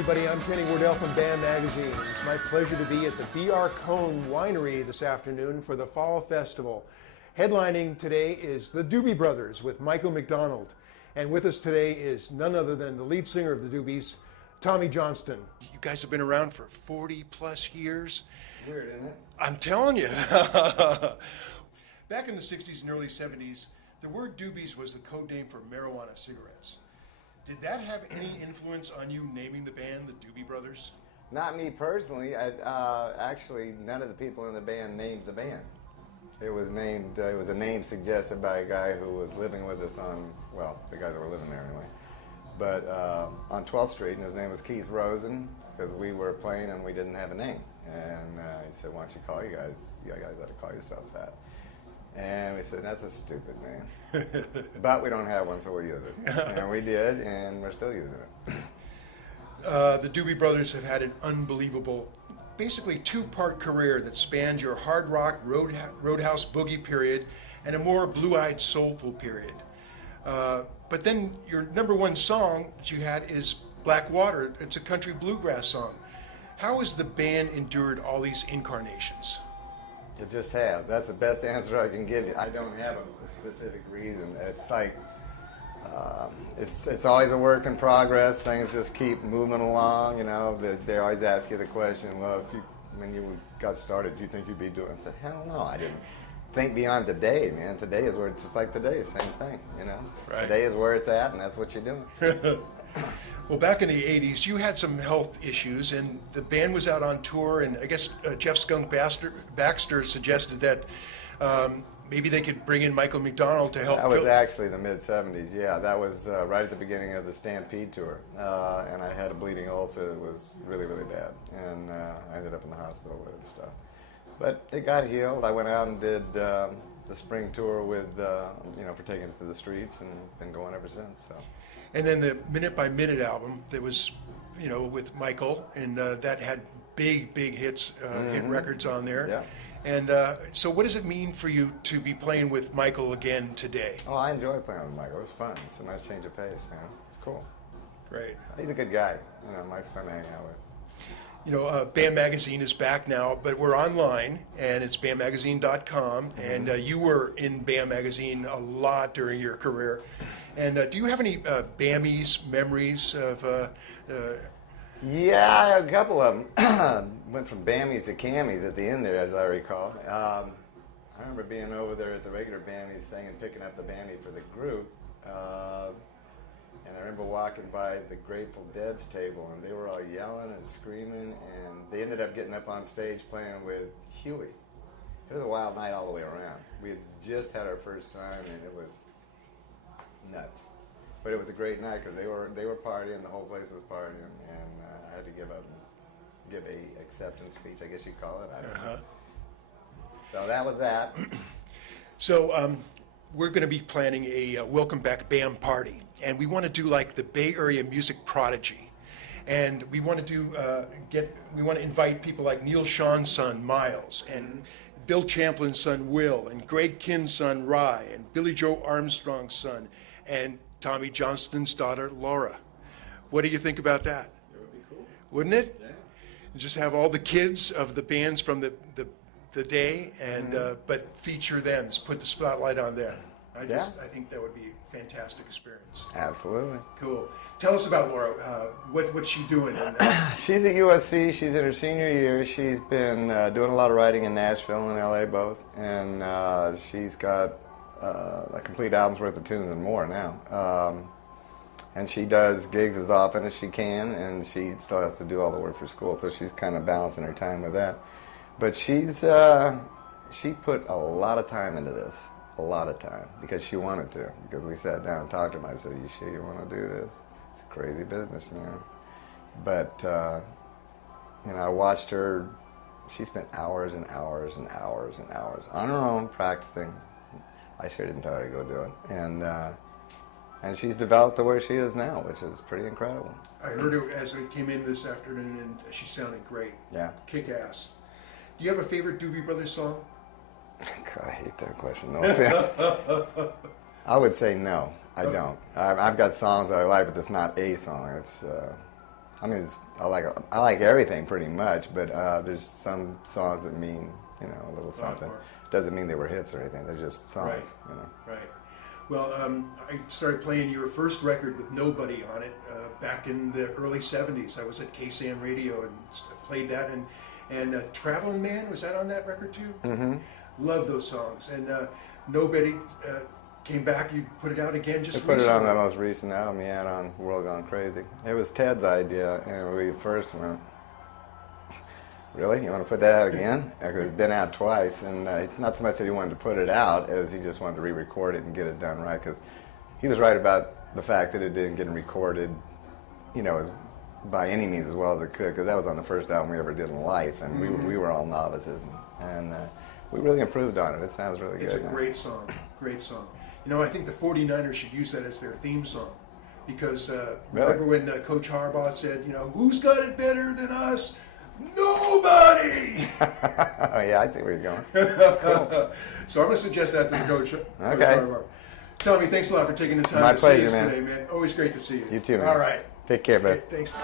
everybody. I'm Kenny Wardell from BAM Magazine. It's my pleasure to be at the B.R. Cone Winery this afternoon for the Fall Festival. Headlining today is the Doobie Brothers with Michael McDonald. And with us today is none other than the lead singer of the Doobies, Tommy Johnston. You guys have been around for 40 plus years. Weird, isn't it? I'm telling you. Back in the 60s and early 70s, the word Doobies was the code name for marijuana cigarettes. Did that have any influence on you naming the band the Doobie Brothers? Not me personally. Actually, none of the people in the band named the band. It was named. It was a name suggested by a guy who was living with us on, well, the guys that were living there anyway. But on 12th Street, and his name was Keith Rosen, because we were playing and we didn't have a name. And he said, "Why don't you call you guys? You guys ought to call yourself that." And we said, "That's a stupid name." But we don't have one, so we'll use it. And we did, and we're still using it. The Doobie Brothers have had an unbelievable, basically two-part career that spanned your hard rock, roadhouse boogie period and a more blue-eyed soulful period. But then your number one song that you had is Black Water. It's a country bluegrass song. How has the band endured all these incarnations? It just has. That's the best answer I can give you. I don't have a specific reason. It's like, it's always a work in progress. Things just keep moving along, you know. They always ask you the question, well, when you got started, do you think you'd be doing it? I said, hell no, I didn't think beyond today, man. Today is where it's just like today, same thing, you know. Right. Today is where it's at, and that's what you're doing. Well, back in the 80s, you had some health issues, and the band was out on tour, and I guess Jeff Skunk Baxter suggested that maybe they could bring in Michael McDonald to help. That was actually the mid-'70s, yeah. That was right at the beginning of the Stampede tour, and I had a bleeding ulcer that was really, really bad, and I ended up in the hospital with it and stuff. But it got healed. I went out and did the spring tour with, for taking it to the streets, and been going ever since, so. And then the Minute by Minute album that was, with Michael, and that had big hits, hit records on there. Yeah. And so what does it mean for you to be playing with Michael again today? Oh, I enjoy playing with Michael. It was fun. It's a nice change of pace, man. It's cool. Great. He's a good guy. Mike's fun to hang out with. BAM Magazine is back now, but we're online, and it's bammagazine.com, and you were in BAM Magazine a lot during your career. And do you have any Bammies memories of? Yeah, I have a couple of them. Went from Bammies to Cammies at the end there, as I recall. I remember being over there at the regular Bammies thing and picking up the Bammy for the group. And I remember walking by the Grateful Dead's table, and they were all yelling and screaming, and they ended up getting up on stage playing with Huey. It was a wild night all the way around. We had just had our first son, and it was nuts. But it was a great night because they were partying, the whole place was partying, and I had to give a acceptance speech, I guess you'd call it. I don't know. So that was that. So we're going to be planning a Welcome Back BAM party, and we want to do like the Bay Area music prodigy, and we want to invite people like Neil Sean's son Miles, and Bill Champlin's son Will, and Greg Kinn's son Rye, and Billy Joe Armstrong's son, and Tommy Johnston's daughter Laura. What do you think about that? It would be cool. Wouldn't it? Yeah. Just have all the kids of the bands from the day, and but feature them, put the spotlight on them. I think that would be a fantastic experience. Absolutely. Cool. Tell us about Laura. What's she doing? She's at USC. She's in her senior year. She's been doing a lot of writing in Nashville and LA both, and she's got a complete album's worth of tunes and more now. And she does gigs as often as she can, and she still has to do all the work for school, so she's kind of balancing her time with that. But she put a lot of time into this, a lot of time, because she wanted to. Because we sat down and talked to her. I said, "You sure you want to do this? It's a crazy business, man." But I watched her. She spent hours and hours and hours and hours on her own practicing. I sure didn't tell her to go do it, and she's developed to where she is now, which is pretty incredible. I heard her as I came in this afternoon, and she sounded great. Yeah. Kick ass. Do you have a favorite Doobie Brothers song? God, I hate that question. No offense. I would say no. I don't. I've got songs that I like, but it's not a song. It's I mean, I like everything pretty much, but there's some songs that mean, you know, a little something. Doesn't mean they were hits or anything. They're just songs, right. You know. Right. Well, I started playing your first record with nobody on it back in the early '70s. I was at KSAN Radio and played that, and Traveling Man, was that on that record too? Mm-hmm. Love those songs. And Nobody came back. You put it out again just put recently. it on the most recent album, yeah, on World Gone Crazy. It was Ted's idea, and we first went, really? You want to put that out again? Because it's been out twice, and it's not so much that he wanted to put it out as he just wanted to re-record it and get it done right, because he was right about the fact that it didn't get recorded, you know, by any means as well as it could, because that was on the first album we ever did in life, and we were all novices, and we really improved on it. It sounds really good. It's a great song, great song. You know, I think the 49ers should use that as their theme song, because remember when Coach Harbaugh said, you know, who's got it better than us? Nobody! Oh, yeah, I see where you're going. Cool. So I'm going to suggest that to the coach. Okay. Tommy, thanks a lot for taking the time My to pleasure, see us man. today, man. Always great to see you. You too, man. All right. Take care, bud. Okay, thanks.